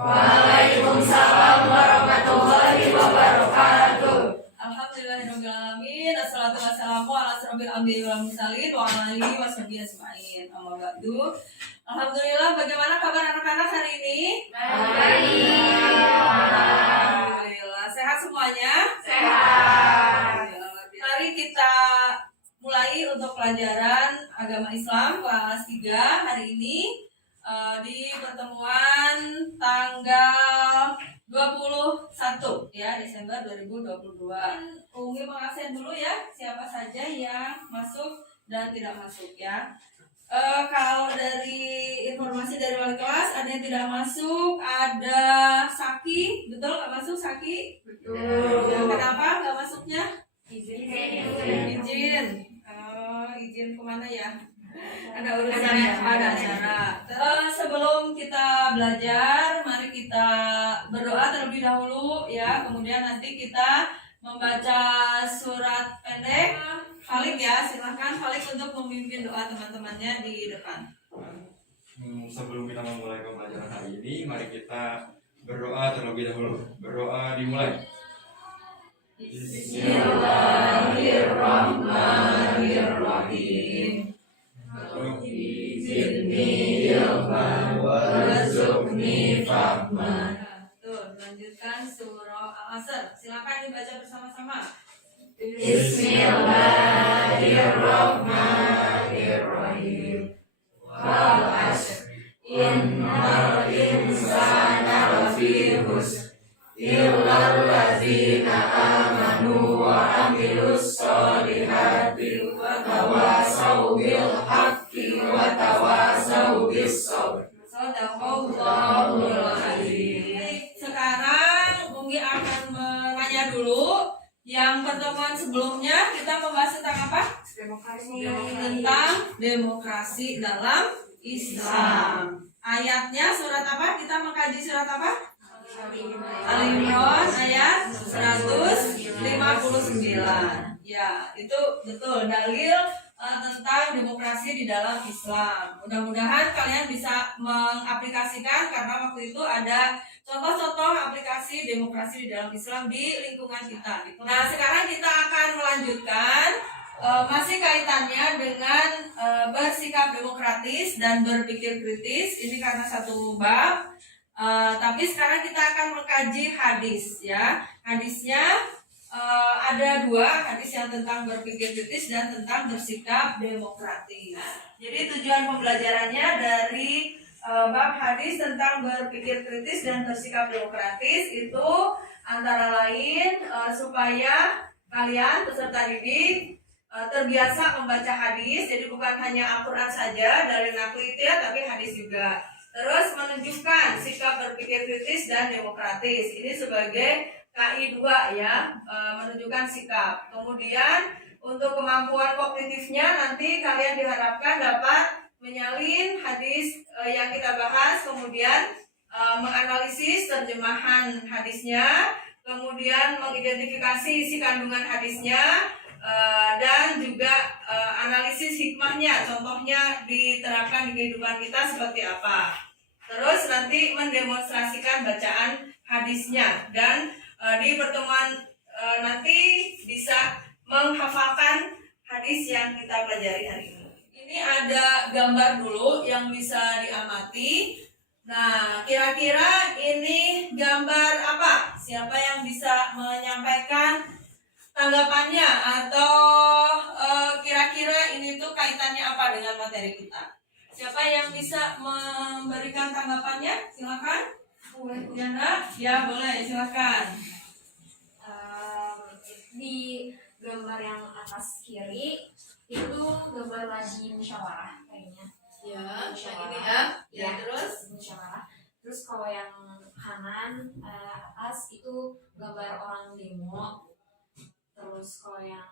Waalaikumsalam warahmatullahi wabarakatuh. Alhamdulillahirrahmanirrahim. Assalatu wassalamu ala asrofil anbiya'i wal mursalin wa ala alihi washabihi ajmain. Amma ba'du. Alhamdulillah, bagaimana kabar anak-anak hari ini? Baik. Alhamdulillah, sehat semuanya? Sehat. Mari kita mulai untuk pelajaran agama Islam kelas 3 hari ini di pertemuan tanggal 21 ya Desember 2022. Umi mengabsen dulu ya siapa saja yang masuk dan tidak masuk ya. Kalau dari informasi dari wali kelas ada yang tidak masuk, ada Saki, betul nggak masuk Saki? Betul. Ya, kenapa nggak masuknya? Izin. Izin kemana ya? Ada urusan ada acara. Sebelum kita belajar, mari kita berdoa terlebih dahulu ya. Kemudian nanti kita membaca surat pendek. Falik ya, silahkan Falik untuk memimpin doa teman-temannya di depan. Sebelum kita memulai pembelajaran hari ini, mari kita berdoa terlebih dahulu. Berdoa dimulai. Bismillahirrahmanirrahim. Zidni ilman warzuqni fahman. Tuh, lanjutkan surah Al-Asr. Silakan dibaca bersama-sama. Bismillahirrahmanirrahim. Wal 'ashr. Innal insana lafi khusr. Illal ladzina amanu wa amilus solihati wa tawasaw bil haqqi wa tawasaw bis sabr. Shadaqallahul azim. Sekarang Umi akan menanya dulu. Yang pertemuan sebelumnya kita membahas tentang apa? Tentang demokrasi dalam Islam. Ayatnya surat apa? Kita mengkaji surat apa? Al-Imran ayat 159. Ya, itu betul dalil tentang demokrasi di dalam Islam. Mudah-mudahan kalian bisa mengaplikasikan karena waktu itu ada contoh-contoh aplikasi demokrasi di dalam Islam di lingkungan kita. Nah, sekarang kita akan melanjutkan masih kaitannya dengan bersikap demokratis dan berpikir kritis. Ini karena satu bab. Tapi sekarang kita akan mengkaji hadis ya. Hadisnya ada dua, hadis yang tentang berpikir kritis dan tentang bersikap demokratis. Jadi tujuan pembelajarannya dari bab hadis tentang berpikir kritis dan bersikap demokratis itu antara lain supaya kalian peserta didik terbiasa membaca hadis. Jadi bukan hanya Al-Quran saja dari nakli itu ya, tapi hadis juga. Terus menunjukkan sikap berpikir kritis dan demokratis. Ini sebagai KI 2 ya, menunjukkan sikap. Kemudian untuk kemampuan kognitifnya nanti kalian diharapkan dapat menyalin hadis yang kita bahas, kemudian menganalisis terjemahan hadisnya, kemudian mengidentifikasi isi kandungan hadisnya, dan juga analisis hikmahnya, contohnya diterapkan di kehidupan kita seperti apa. Terus nanti mendemonstrasikan bacaan hadisnya dan di pertemuan nanti bisa menghafalkan hadis yang kita pelajari hari ini. Ini ada gambar dulu yang bisa diamati. Nah, kira-kira ini gambar apa? Siapa yang bisa menyampaikan tanggapannya atau kira-kira ini tuh kaitannya apa dengan materi kita? Siapa yang bisa memberikan tanggapannya? Silakan. Yana, ya boleh, silakan. Di gambar yang atas kiri itu gambar lagi musyawarah kayaknya. Ya, yang ini ya. Ya, terus musyawarah. Terus kalau yang kanan atas itu gambar orang demo. Terus kalau yang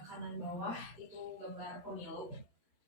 kanan bawah itu gambar pemilu.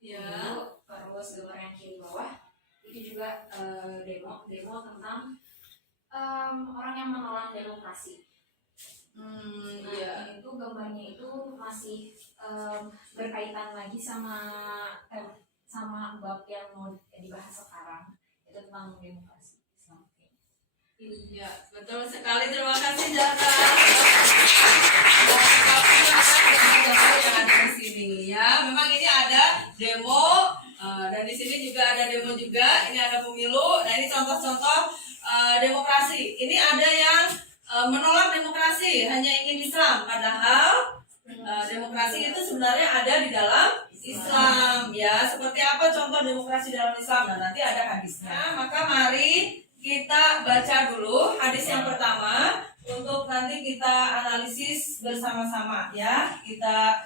ya. Terus gambar yang kiri bawah itu juga demo tentang orang yang menolak demokrasi. Iya. Itu gambarnya itu masih berkaitan lagi sama bab yang mau dibahas sekarang, itu tentang demokrasi Islam. Iya, betul sekali. Terima kasih Jaka. Yang ada di sini ya. Memang ini ada demo dan di sini juga ada demo juga. Ini ada pemilu. Nah, ini contoh-contoh demokrasi. Ini ada yang menolak demokrasi, hanya ingin Islam. Padahal demokrasi itu sebenarnya ada di dalam Islam ya. Seperti apa contoh demokrasi dalam Islam? Nah, nanti ada hadisnya. Maka mari kita baca dulu hadis yang pertama untuk nanti kita analisis bersama-sama ya. Kita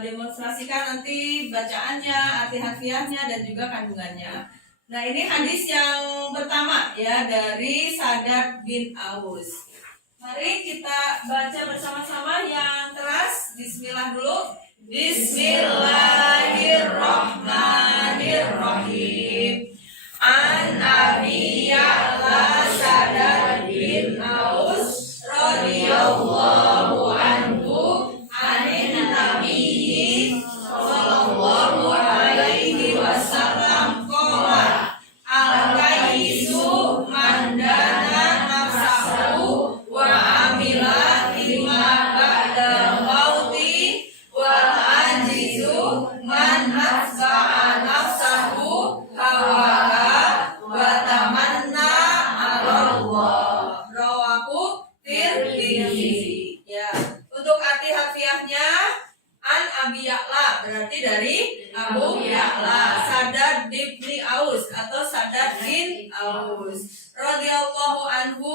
demonstrasikan nanti bacaannya, arti harfiahnya dan juga kandungannya. Nah, ini hadis yang pertama ya dari Sadad bin Aus. Mari kita baca bersama-sama yang keras. Bismillah dulu. Bismillahirrahmanirrahim. An Abi Ya'la Sadad bin Aus radhiyallahu anhu anin Nabi sallallahu alaihi wasallam qala al-kaisu mandana nafsahu wa amila lima ba'da mauti wal ajizu man asba'a nafsahu hawaha wa tamanna 'ala Allah. Rawahu Tirmidzi. Ya, untuk arti harfiahnya An Abi Ya'la berarti dari Abu Ya'la Sadad bin Aus atau Sadad bin Aus radhiyallahu anhu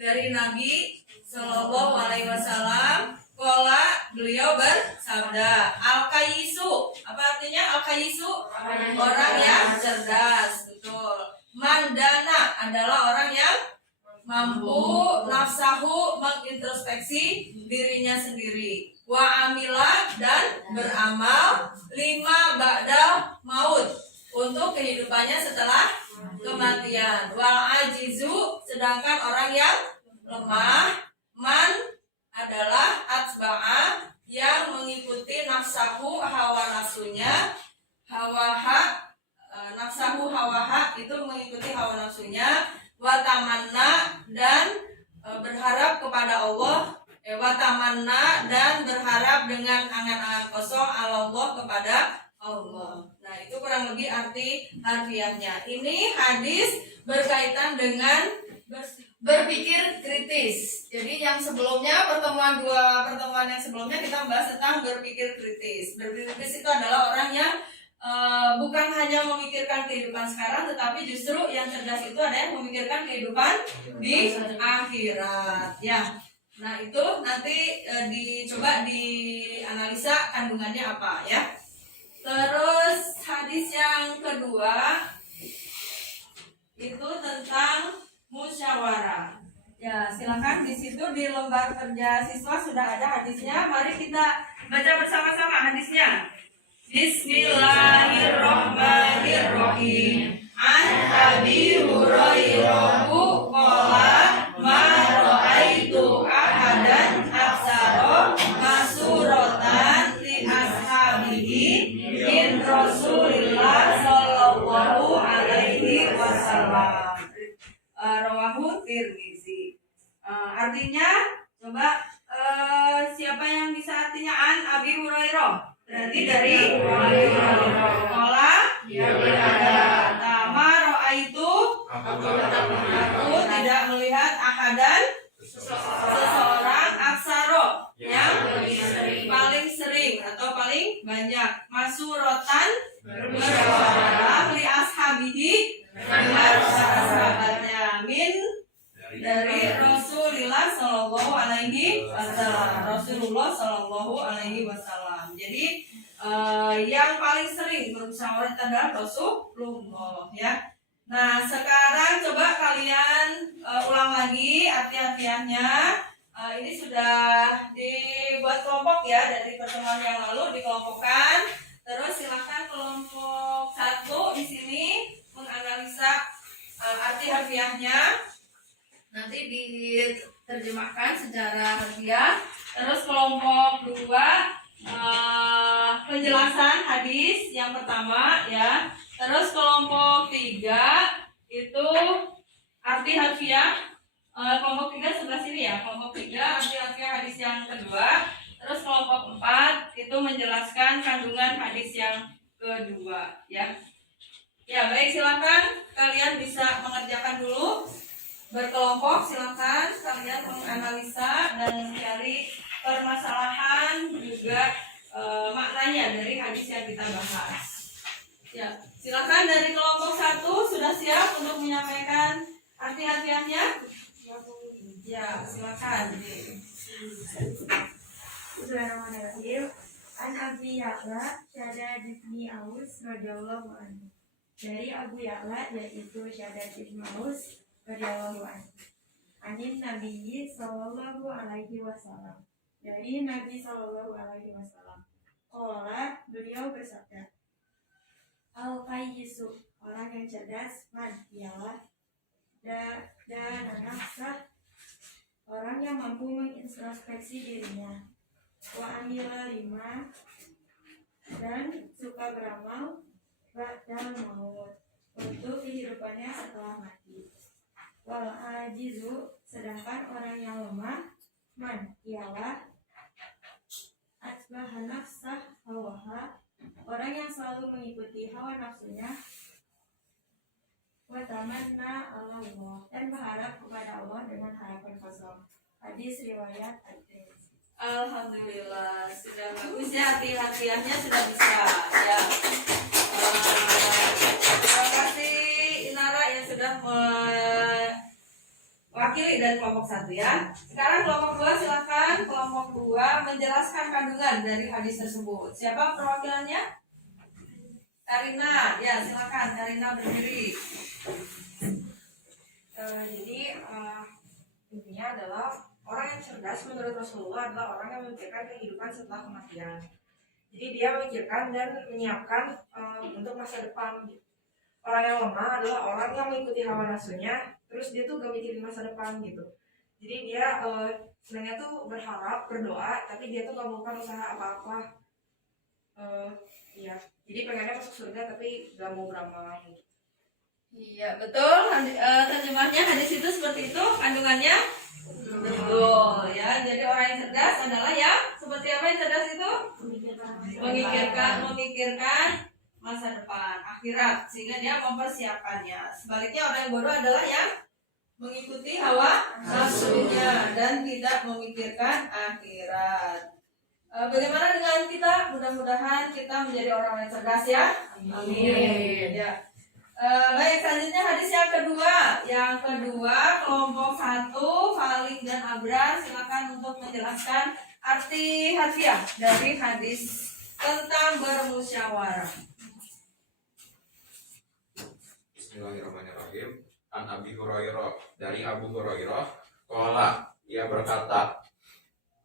dari Nabi Sallallahu alaihi wasallam. Qala, beliau bersabda, al-kaisu, apa artinya al-kaisu? Orang yang cerdas, betul. Mandana adalah orang yang mampu nafsahu mengintrospeksi dirinya sendiri. Wa amila dan beramal lima ba'da maut untuk kehidupannya setelah kematian. Wal ajizu sedangkan orang yang lemah. Man adalah atsba'a yang mengikuti nafsahu hawa nafsunya. Hawaha nafsahu hawaha itu mengikuti hawa nafsunya. Watamanna dan berharap kepada Allah. Watamanna dan berharap dengan angan-angan kosong Allah kepada Allah. Nah, itu kurang lebih arti harfiahnya. Ini hadis berkaitan dengan berpikir kritis. Jadi yang sebelumnya pertemuan yang sebelumnya kita membahas tentang berpikir kritis. Berpikir kritis itu adalah orang yang bukan hanya memikirkan kehidupan sekarang, tetapi justru yang cerdas itu ada yang memikirkan kehidupan di akhirat. Ya, nah itu nanti dicoba dianalisa kandungannya apa ya. Terus hadis yang kedua itu tentang musyawarah. Ya, silakan di situ di lembar kerja siswa sudah ada hadisnya. Mari kita baca bersama-sama hadisnya. Bismillahirrahmanirrahim. An Abi Hurairah qala ma ra'aitu ahadan aksara masuratan li ashabihi min Rasulillah sallallahu alaihi wasallam. Rawahu Tirmidzi. Artinya coba siapa yang bisa artinya an Abi Hurairah? Berarti dari Kola dia berkata Maro itu aku tidak melihat ahadan seseorang aksaro yang paling sering atau paling banyak masurotan bermusyawarah li ashabihi dengan sahabatnya min dari Rasulullah Shallallahu Alaihi Wasallam. Rasulullah Shallallahu Alaihi Wasallam. Jadi yang paling sering bermusyawarah adalah Rasulullah ya. Nah, sekarang coba kalian ulang lagi arti-artiannya. Ini sudah dibuat kelompok ya dari pertemuan yang lalu dikelompokkan. Terus silakan kelompok 1 di sini menganalisa arti harfiahnya. Nanti diterjemahkan secara harfiah. Terus kelompok 2 penjelasan hadis yang pertama ya. Terus kelompok 3 itu arti harfiah Kelompok 3 sebelah sini ya. Kelompok 3 arti hadis yang kedua. Terus kelompok 4 itu menjelaskan kandungan hadis yang kedua ya. Ya, baik, silakan kalian bisa mengerjakan dulu. Berkelompok silakan kalian menganalisa dan mencari permasalahan juga maknanya dari hadis yang kita bahas. Ya, silakan dari kelompok 1 sudah siap untuk menyampaikan arti-artiannya? Ya, silakan. Bismillahirrahmanirrahim. An Abi Ya'la Syadad bin Aus radhiyallahu anhu. Dari Abu Ya'la yaitu Syadad bin Aus radhiyallahu anhu. Anin Nabi sallallahu alaihi wasallam. Dari Nabi sallallahu alaihi wasallam. Qala, beliau bersabda, Al-Qayyisu, orang yang cerdas, man ialah dan nafsah, orang yang mampu mengintrospeksi dirinya. Wa amila lima, dan suka beramal ba'dal maut, untuk kehidupannya setelah mati. Wal ajizu, sedangkan orang yang lemah, man ialah atbaha nafsah hawaha, orang yang selalu mengikuti hawa nafsunya. Wa tamanna ala Allah, dan berharap kepada Allah dengan harapan kosong. Hadis riwayat At-Tirmidzi. Alhamdulillah, sudah bagus ya, hati-hatiannya sudah bisa ya. Terima kasih Inara yang sudah mewakili dari kelompok 1 ya. Sekarang kelompok 2 silakan. Kelompok 2 menjelaskan kandungan dari hadis tersebut. Siapa perwakilannya? Karina, ya silakan Karina berdiri. Jadi intinya adalah orang yang cerdas menurut Rasulullah adalah orang yang memikirkan kehidupan setelah kematian. Jadi dia memikirkan dan menyiapkan untuk masa depan. Orang yang lemah adalah orang yang mengikuti hawa nafsunya, terus dia tuh gak mikirin masa depan gitu. Jadi dia sebenarnya tuh berharap, berdoa, tapi dia tuh gak melakukan usaha apa-apa. Iya, jadi pengennya masuk surga tapi gak mau beramal gitu. Iya betul, terjemahnya hadis itu seperti itu, kandungannya betul ya. Jadi orang yang cerdas adalah yang seperti apa yang cerdas itu? Memikirkan masa depan, akhirat, sehingga dia mempersiapkannya. Sebaliknya orang yang bodoh adalah yang mengikuti hawa nafsunya dan tidak memikirkan akhirat. Bagaimana dengan kita? Mudah-mudahan kita menjadi orang yang cerdas ya. Amin. Ya. Baik, selanjutnya hadis yang kedua. Yang kedua, kelompok 1, Falik dan Abrar, silakan untuk menjelaskan arti harfiah dari hadis tentang bermusyawarah. Bismillahirrahmanirrahim. An Abi Hurairah, dari Abu Hurairah, qala, ia berkata,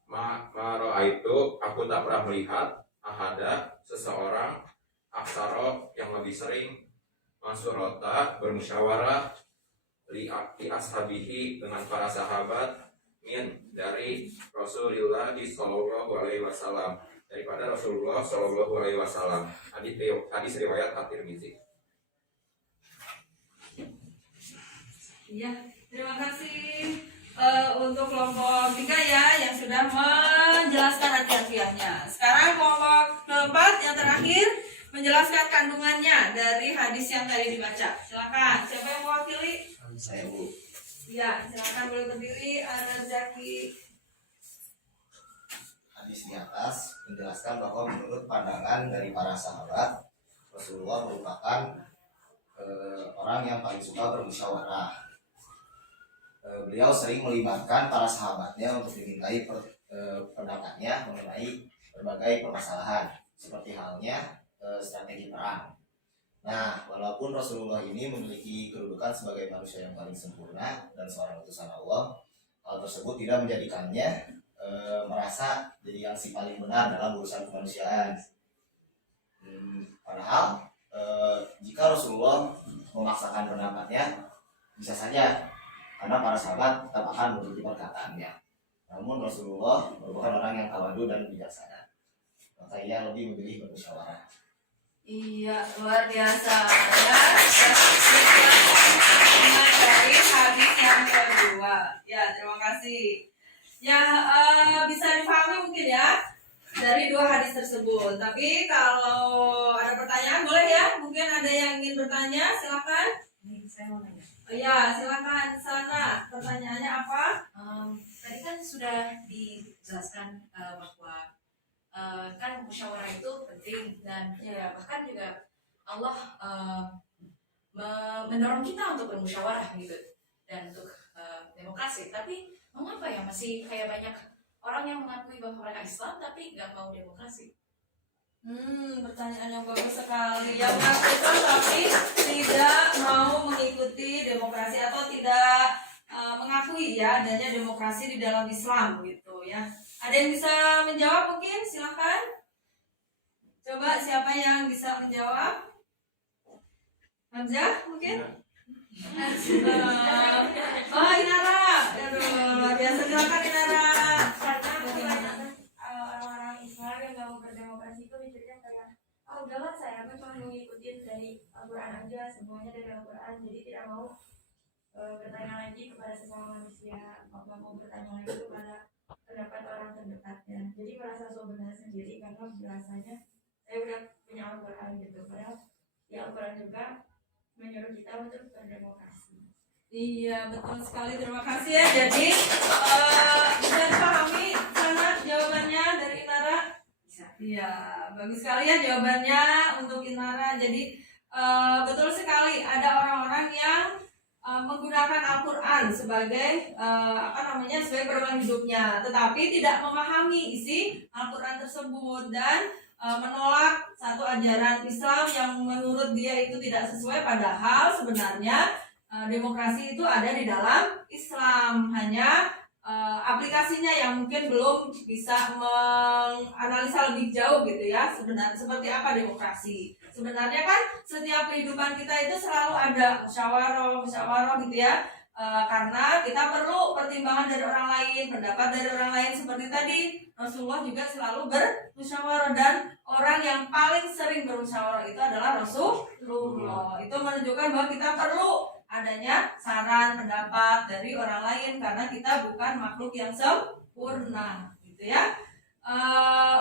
ma ra'aitu, aku tak pernah melihat ahada, seseorang, aksara, yang lebih sering masurota, bermusyawarah li ashabihi, dengan para sahabat, dari Rasulullah sallallahu alaihi wasallam, daripada Rasulullah sallallahu alaihi wasallam. Hadis riwayat At-Tirmidzi. Iya, terima kasih untuk kelompok 3 ya yang sudah menjelaskan arti-artiannya. Sekarang kelompok keempat yang terakhir menjelaskan kandungannya dari hadis yang tadi dibaca. Silakan, siapa yang mewakili? Saya, Bu. Ya, silakan boleh berdiri. Ar-Razaki. Hadis di atas menjelaskan bahwa menurut pandangan dari para sahabat, Rasulullah merupakan orang yang paling suka bermusyawarah. Beliau sering melibatkan para sahabatnya untuk dimintai pendapatnya mengenai berbagai permasalahan, seperti halnya strategi perang. Nah, walaupun Rasulullah ini memiliki kedudukan sebagai manusia yang paling sempurna dan seorang utusan Allah, hal tersebut tidak menjadikannya merasa jadi yang si paling benar dalam urusan kemanusiaan. Padahal jika Rasulullah memaksakan pendapatnya, bisa saja karena para sahabat tetap akan menuruti perkataannya. Namun Rasulullah merupakan orang yang tawadu dan bijaksana, maka ia lebih memilih bermusyawarah. Iya, luar biasa ya. Dari hadis yang kedua. Ya, terima kasih. Ya, bisa dipahami mungkin ya dari dua hadis tersebut. Tapi kalau ada pertanyaan boleh ya. Mungkin ada yang ingin bertanya, silakan. Saya mau nanya. Oh, ya, silakan sana. Pertanyaannya apa? Tadi kan sudah dijelaskan bahwa kan musyawarah itu penting dan ya bahkan juga Allah mendorong kita untuk bermusyawarah gitu dan untuk demokrasi. Tapi mengapa ya masih kayak banyak orang yang mengakui bahwa mereka Islam tapi nggak mau demokrasi? Pertanyaan yang bagus sekali. Yang mengatakan tapi tidak mau mengikuti demokrasi atau tidak mengakui ya adanya demokrasi di dalam Islam gitu ya. Ada yang bisa menjawab mungkin? Silakan. Coba siapa yang bisa menjawab? Hamzah mungkin? Oh, Inara. Aduh, luar biasa. Silakan Inara. Karena kebanyakan orang-orang Islam yang gak mau berdemokrasi itu mikirnya kayak udahlah saya cuma mau ngikutin dari Al-Quran aja, semuanya dari Al-Quran, jadi tidak mau bertanya lagi kepada sesama manusia, mau bertanya lagi kepada pendapat orang terdekatnya, jadi merasa so benar sendiri karena biasanya saya udah punya Al-Quran gitu, padahal di Al-Quran juga menyuruh kita untuk berdemokrasi. Iya, betul sekali. Terima kasih ya. Jadi bisa dipahami sana jawabannya dari Inara? Bisa. Iya, bagus sekali ya jawabannya untuk Inara. Jadi betul sekali ada orang-orang yang menggunakan Al-Quran sebagai sebagai pedoman hidupnya, tetapi tidak memahami isi Al-Quran tersebut dan menolak satu ajaran Islam yang menurut dia itu tidak sesuai, padahal sebenarnya demokrasi itu ada di dalam Islam, hanya aplikasinya yang mungkin belum bisa menganalisa lebih jauh gitu ya, sebenarnya seperti apa demokrasi. Sebenarnya kan setiap kehidupan kita itu selalu ada musyawarah gitu ya, karena kita perlu pertimbangan dari orang lain, pendapat dari orang lain. Seperti tadi Rasulullah juga selalu bermusyawarah, dan orang yang paling sering bermusyawarah itu adalah Rasulullah. Itu menunjukkan bahwa kita perlu adanya saran pendapat dari orang lain karena kita bukan makhluk yang sempurna gitu ya.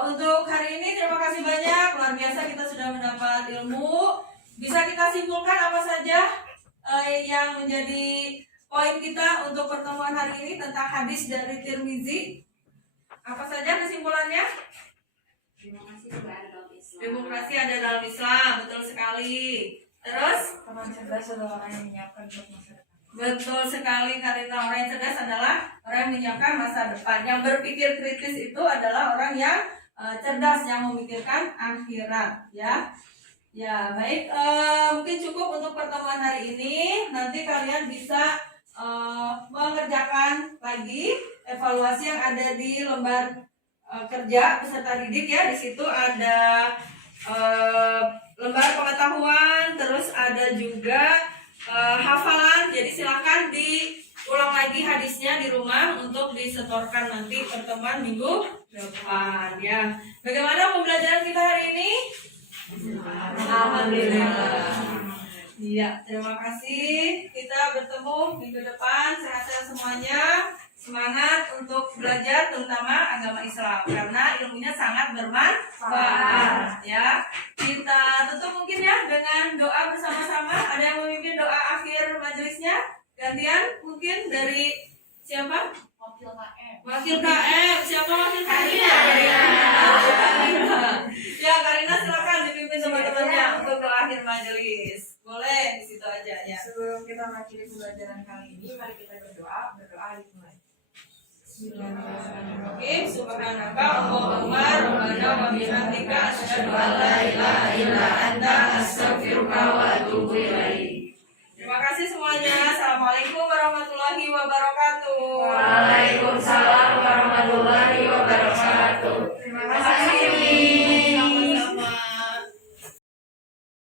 Untuk hari ini terima kasih banyak, luar biasa kita sudah mendapat ilmu. Bisa kita simpulkan apa saja yang menjadi poin kita untuk pertemuan hari ini tentang hadis dari Tirmizi? Apa saja kesimpulannya? Demokrasi juga ada dalam Islam. Demokrasi ada dalam Islam, betul sekali. Terus? Teman cerdas adalah orang yang menyiapkan untuk masa depan. Betul sekali, karena orang yang cerdas adalah orang yang menyiapkan masa depan. Yang berpikir kritis itu adalah orang yang cerdas, yang memikirkan akhirat ya. Ya, baik, mungkin cukup untuk pertemuan hari ini. Nanti kalian bisa mengerjakan lagi evaluasi yang ada di lembar kerja peserta didik ya. Di situ ada lembar pengetahuan, terus ada juga hafalan. Jadi silakan diulang lagi hadisnya di rumah untuk disetorkan nanti pertemuan minggu depan ya. Bagaimana pembelajaran kita hari ini? Alhamdulillah. Iya, terima kasih. Kita bertemu minggu depan. Sehat-sehat semuanya. Semangat untuk belajar terutama agama Islam karena ilmunya sangat bermanfaat ya. Kita tutup mungkin ya dengan doa bersama-sama. Ada yang memimpin doa akhir majelisnya? Gantian mungkin dari siapa? Wakil KM. Siapa wakil Karina? Ya, Karina silakan dipimpin teman-temannya untuk doa akhir majelis. Boleh di situ aja ya. Sebelum kita mengakhiri pembelajaran kali ini, mari kita berdoa dimulai. Bismillahirrahmanirrahim. Subhanaka Allahumma rabbana wa bihamdika asyhadu an la ilaha illa anta astaghfiruka wa atubu ilaik. Terima kasih semuanya. Assalamualaikum warahmatullahi wabarakatuh.